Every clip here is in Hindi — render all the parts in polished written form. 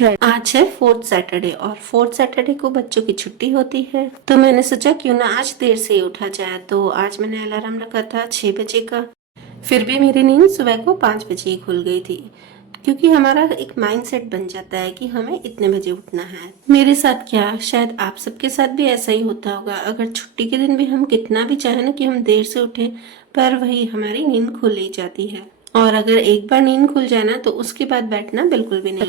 फ्रेंड, आज है 4th सैटरडे और 4th सैटरडे को बच्चों की छुट्टी होती है। तो मैंने सोचा क्यों ना आज देर से ही उठा जाए। तो आज मैंने अलार्म रखा था 6 बजे का। फिर भी मेरी नींद सुबह को 5 बजे ही खुल गई थी, क्योंकि हमारा एक माइंडसेट बन जाता है कि हमें इतने बजे उठना है। मेरे साथ क्या, शायद आप सबके साथ भी ऐसा ही होता होगा। अगर छुट्टी के दिन भी हम कितना भी चाहें ना कि हम देर से उठें, पर वही हमारी नींद खुल ही जाती है। और अगर एक बार नींद खुल जाए ना तो उसके बाद बैठना बिल्कुल भी नहीं।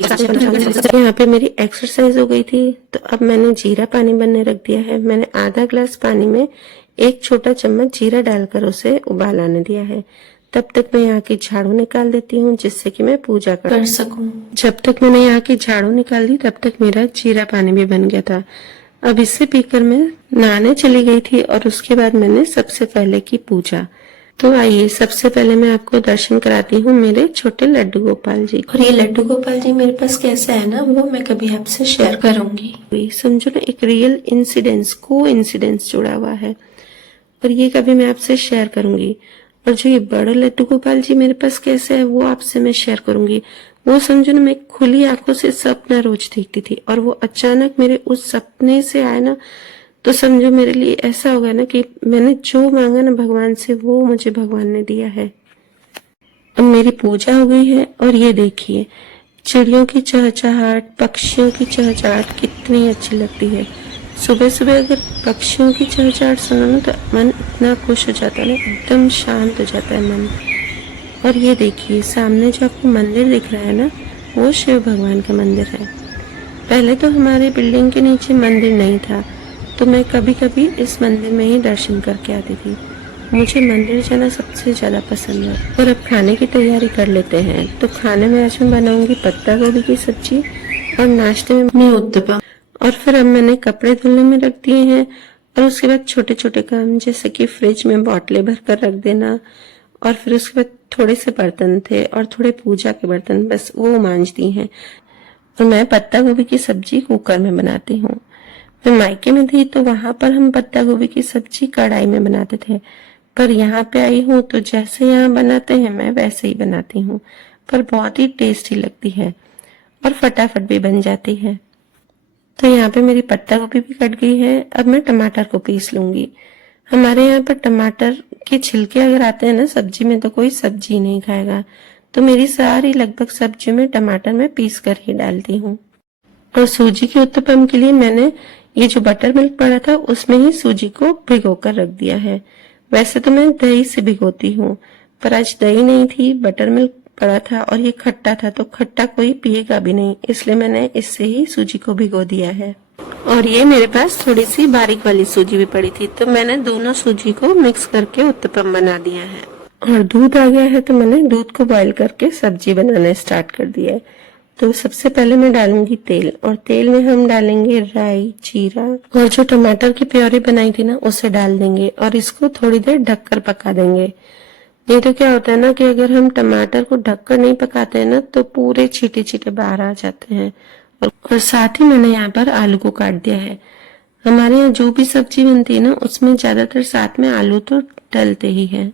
यहाँ पे मेरी एक्सरसाइज हो गई थी, तो अब मैंने जीरा पानी बनने रख दिया है। मैंने आधा ग्लास पानी में 1 छोटा चम्मच जीरा डालकर उसे उबाल आने दिया है। तब तक मैं यहाँ की झाड़ू निकाल देती हूँ, जिससे कि मैं पूजा कर सकूं। जब तक मैंने यहाँ की झाड़ू निकाल दी तब तक मेरा जीरा पानी भी बन गया था। अब इससे पीकर मैं नहाने चली गई थी और उसके बाद मैंने सबसे पहले की पूजा। तो आइए सबसे पहले मैं आपको दर्शन कराती हूँ मेरे छोटे लड्डू गोपाल जी। और ये लड्डू गोपाल जी मेरे पास कैसा है ना, वो मैं कभी आपसे शेयर करूंगी। समझो ना, एक रियल इंसिडेंस, को इंसिडेंस जुड़ा हुआ है और ये कभी मैं आपसे शेयर करूंगी। और जो ये बड़ा लड्डू गोपाल जी मेरे पास कैसे है वो आपसे मैं शेयर करूंगी। वो समझो ना, मैं खुली आंखों से सपना रोज देखती थी और वो अचानक मेरे उस सपने से आया ना, तो समझो मेरे लिए ऐसा होगा ना कि मैंने जो मांगा ना भगवान से, वो मुझे भगवान ने दिया है। अब मेरी पूजा हो गई है और ये देखिए चिड़ियों की चहचहाट, पक्षियों की चहचहाट कितनी अच्छी लगती है। सुबह सुबह अगर पक्षियों की चहचहाट सुनो ना तो मन इतना खुश हो जाता है ना, एकदम शांत हो जाता है मन। और ये देखिए सामने जो आपको मंदिर दिख रहा है ना, वो शिव भगवान का मंदिर है। पहले तो हमारे बिल्डिंग के नीचे मंदिर नहीं था, तो मैं कभी कभी इस मंदिर में ही दर्शन करके आती थी। मुझे मंदिर जाना सबसे ज्यादा पसंद है। और अब खाने की तैयारी कर लेते हैं। तो खाने में आज मैं बनाऊंगी पत्ता गोभी की सब्जी और नाश्ते में मैं उत्तपम। और फिर अब मैंने कपड़े धुलने में रख दिए हैं और उसके बाद छोटे छोटे काम, जैसे कि फ्रिज में बोतलें भर कर रख देना। और फिर उसके बाद थोड़े से बर्तन थे और थोड़े पूजा के बर्तन, बस वो मांज दी हैं। और मैं पत्ता गोभी की सब्जी कुकर में बनाती हूँ। मैं मायके में थी तो वहां पर हम पत्ता गोभी की सब्जी कढ़ाई में बनाते थे, पर यहाँ पे आई हूँ तो जैसे यहाँ बनाते हैं मैं वैसे ही बनाती हूँ, पर बहुत ही टेस्टी लगती है और फटाफट भी बन जाती है। तो यहाँ पे मेरी पत्ता गोभी भी कट गई है। अब मैं टमाटर को पीस लूंगी। हमारे यहाँ पर टमाटर के छिलके अगर आते हैं ना सब्जी में तो कोई सब्जी नहीं खाएगा, तो मेरी सारी लगभग सब्जी में टमाटर मैं पीस कर ही डालती हूँ। और सूजी के उत्तपम के लिए मैंने ये जो बटर मिल्क पड़ा था उसमें ही सूजी को भिगो कर रख दिया है। वैसे तो मैं दही से भिगोती हूँ, पर आज दही नहीं थी, बटर मिल्क पड़ा था और ये खट्टा था, तो खट्टा कोई पिएगा भी नहीं, इसलिए मैंने इससे ही सूजी को भिगो दिया है। और ये मेरे पास थोड़ी सी बारीक वाली सूजी भी पड़ी थी, तो मैंने दोनों सूजी को मिक्स करके उत्तपम बना दिया है। और दूध आ गया है तो मैंने दूध को बॉईल करके सब्जी बनाना स्टार्ट कर दिया है। तो सबसे पहले मैं डालूंगी तेल, और तेल में हम डालेंगे राई, जीरा और जो टमाटर की प्योरी बनाई थी ना उसे डाल देंगे और इसको थोड़ी देर ढककर पका देंगे। नहीं तो क्या होता है ना कि अगर हम टमाटर को ढककर नहीं पकाते हैं ना तो पूरे छींटे छींटे बाहर आ जाते हैं। और साथ ही मैंने यहाँ पर आलू को काट दिया है। हमारे यहाँ जो भी सब्जी बनती है ना उसमें ज्यादातर साथ में आलू तो डलते ही है।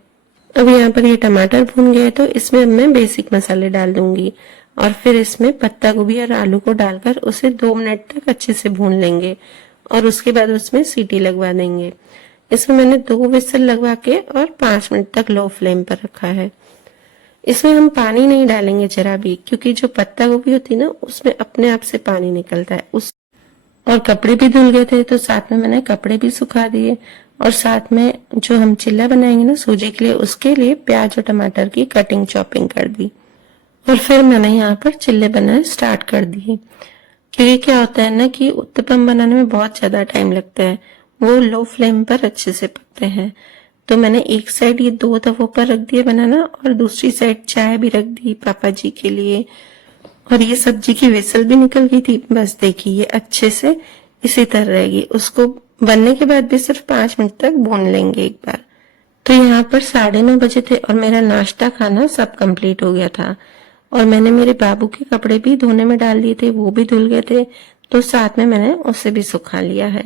अब यहाँ पर ये टमाटर भून गए तो इसमें अब मैं बेसिक मसाले डाल दूंगी और फिर इसमें पत्ता गोभी और आलू को डालकर उसे 2 मिनट तक अच्छे से भून लेंगे और उसके बाद उसमें सीटी लगवा देंगे। इसमें मैंने 2 विसल लगवा के और 5 मिनट तक लो फ्लेम पर रखा है। इसमें हम पानी नहीं डालेंगे जरा भी, क्योंकि जो पत्ता गोभी होती है ना उसमें अपने आप से पानी निकलता है। और कपड़े भी धुल गए थे तो साथ में मैंने कपड़े भी सुखा दिए और साथ में जो हम चिल्ला बनाएंगे ना सूजी के लिए, उसके लिए प्याज और टमाटर की कटिंग चॉपिंग कर दी। और फिर मैंने यहाँ पर चिल्ले बनाने स्टार्ट कर दिए, क्योंकि क्या होता है ना कि उत्तपम बनाने में बहुत ज्यादा टाइम लगता है, वो लो फ्लेम पर अच्छे से पकते हैं। तो मैंने एक साइड ये 2 तवों पर रख दिया बनाना और दूसरी साइड चाय भी रख दी पापा जी के लिए। और ये सब्जी की विसल भी निकल गई थी। बस देखिए ये अच्छे से इसी तरह रहेगी। उसको बनने के बाद भी सिर्फ 5 मिनट तक भून लेंगे एक बार। तो यहाँ पर 9:30 बजे थे और मेरा नाश्ता खाना सब कंप्लीट हो गया था और मैंने मेरे बाबू के कपड़े भी धोने में डाल दिए थे, वो भी धुल गए थे, तो साथ में मैंने उसे भी सुखा लिया है।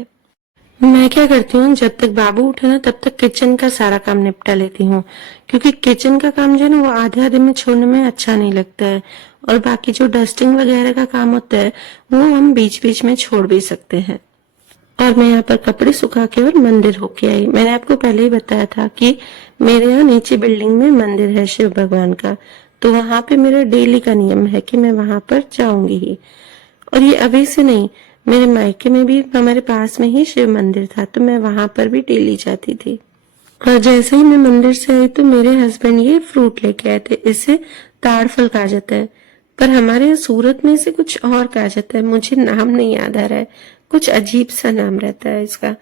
मैं क्या करती हूँ, जब तक बाबू उठे ना तब तक किचन का सारा काम निपटा लेती हूँ, क्योंकि किचन का काम जो है ना वो आधे आधे में छोड़ने में अच्छा नहीं लगता है। और बाकी जो डस्टिंग वगैरह का काम होता है वो हम बीच बीच में छोड़ भी सकते हैं। और मैं यहाँ पर कपड़े सुखा के और मंदिर होके आई। मैंने आपको पहले ही बताया था कि मेरे यहाँ नीचे बिल्डिंग में मंदिर है शिव भगवान का, तो वहां पे मेरा डेली का नियम है कि मैं वहां पर जाऊंगी ही। और ये अभी से नहीं, मेरे मायके में भी हमारे पास में ही शिव मंदिर था, तो मैं वहां पर भी डेली जाती थी। और जैसे ही मैं मंदिर से आई तो मेरे हस्बैंड ये फ्रूट लेके आए थे, इसे ताड़ फल कहा जाता है, पर हमारे यहाँ सूरत में इसे कुछ और कहा जाता है, मुझे नाम नहीं याद आ रहा है, कुछ अजीब सा नाम रहता है इसका।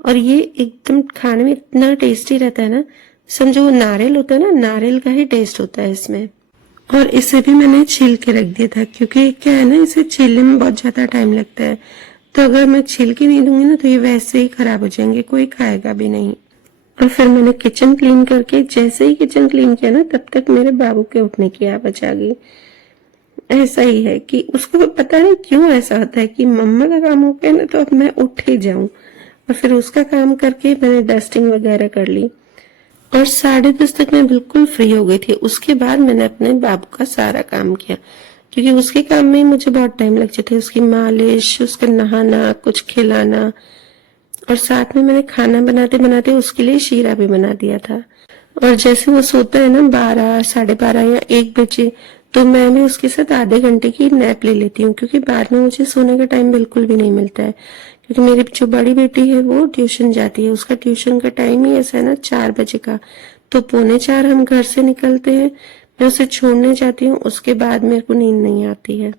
और ये एकदम खाने में इतना टेस्टी रहता है ना, समझो वो नारियल होता है ना, नारियल का ही टेस्ट होता है इसमें। और इसे भी मैंने छील के रख दिया था, क्योंकि क्या है ना, इसे छीलने में बहुत ज्यादा टाइम लगता है, तो अगर मैं छील के नहीं दूंगी ना तो ये वैसे ही खराब हो जाएंगे, कोई खाएगा भी नहीं। और फिर मैंने किचन क्लीन करके, जैसे ही किचन क्लीन किया ना तब तक मेरे बाबू के उठने की आवाज आ गई। ऐसा ही है कि उसको पता नहीं क्यों ऐसा होता है कि मम्मा का काम हो गया ना तो अब मैं उठ ही जाऊं। और फिर उसका काम करके मैंने डस्टिंग वगैरह कर ली और 10:30 तक मैं बिल्कुल फ्री हो गई थी। उसके बाद मैंने अपने बाबू का सारा काम किया, क्योंकि उसके काम में ही मुझे बहुत टाइम लग जाता है, उसकी मालिश, उसका नहाना, कुछ खिलाना, और साथ में मैंने खाना बनाते बनाते उसके लिए शीरा भी बना दिया था। और जैसे वो सोता है ना 12, 12:30 या 1 बजे, तो मैं भी उसके साथ आधे घंटे की नैप ले लेती हूँ, क्योंकि बाद में मुझे सोने का टाइम बिल्कुल भी नहीं मिलता है। क्योंकि मेरी जो बड़ी बेटी है वो ट्यूशन जाती है, उसका ट्यूशन का टाइम ही ऐसा है ना 4 बजे का, तो 3:45 हम घर से निकलते हैं, मैं उसे छोड़ने जाती हूँ, उसके बाद मेरे को नींद नहीं आती है।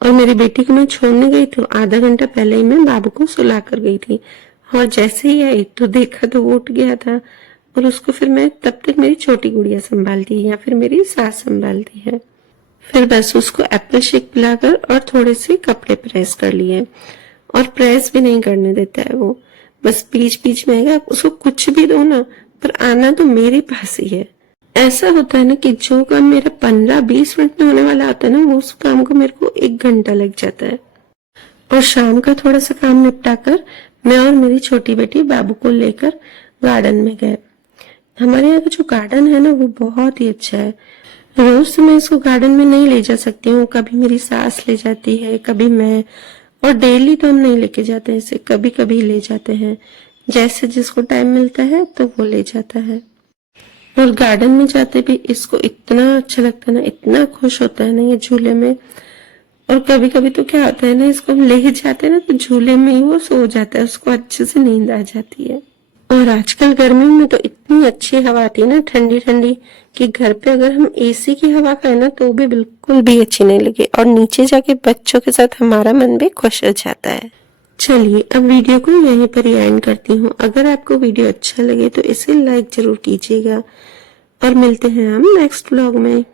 और मेरी बेटी को मैं छोड़ने गई तो आधा घंटा पहले ही मैं बाबू को सुला कर गई थी, और जैसे ही आई तो देखा तो वो उठ गया था, और उसको फिर मैं तब तक मेरी छोटी गुड़िया संभालती है या फिर मेरी सास संभालती है। फिर बस उसको एप्पल शेक पिलाकर और थोड़े से कपड़े प्रेस कर लिए, और प्रेस भी नहीं करने देता है वो, बस बीच बीच में आएगा, उसको कुछ भी दो ना, पर आना तो मेरे पास ही है। ऐसा होता है ना कि जो काम मेरा 15-20 मिनट में होने वाला होता है ना, वो उस काम को मेरे को 1 घंटा लग जाता है। और शाम का थोड़ा सा काम निपटा कर मैं और मेरी छोटी बेटी बाबू को लेकर गार्डन में गए। हमारे यहाँ का जो गार्डन है ना वो बहुत ही अच्छा है। रोज तो मैं इसको गार्डन में नहीं ले जा सकती हूँ, कभी मेरी सास ले जाती है, कभी मैं, और डेली तो हम नहीं लेके जाते हैं इसे, कभी कभी ले जाते हैं, जैसे जिसको टाइम मिलता है तो वो ले जाता है। और गार्डन में जाते भी इसको इतना अच्छा लगता है ना, इतना खुश होता है ना ये झूले में। और कभी कभी तो क्या होता है ना, इसको हम ले जाते हैं ना तो झूले में ही वो सो जाता है, उसको अच्छे से नींद आ जाती है। और आजकल गर्मी में तो इतनी अच्छी हवा आती है ना ठंडी ठंडी, कि घर पे अगर हम एसी की हवा खाए ना तो भी बिल्कुल भी अच्छी नहीं लगे, और नीचे जाके बच्चों के साथ हमारा मन भी खुश हो जाता है। चलिए अब वीडियो को यहीं पर ही एंड करती हूँ। अगर आपको वीडियो अच्छा लगे तो इसे लाइक जरूर कीजिएगा, और मिलते हैं हम नेक्स्ट व्लॉग में।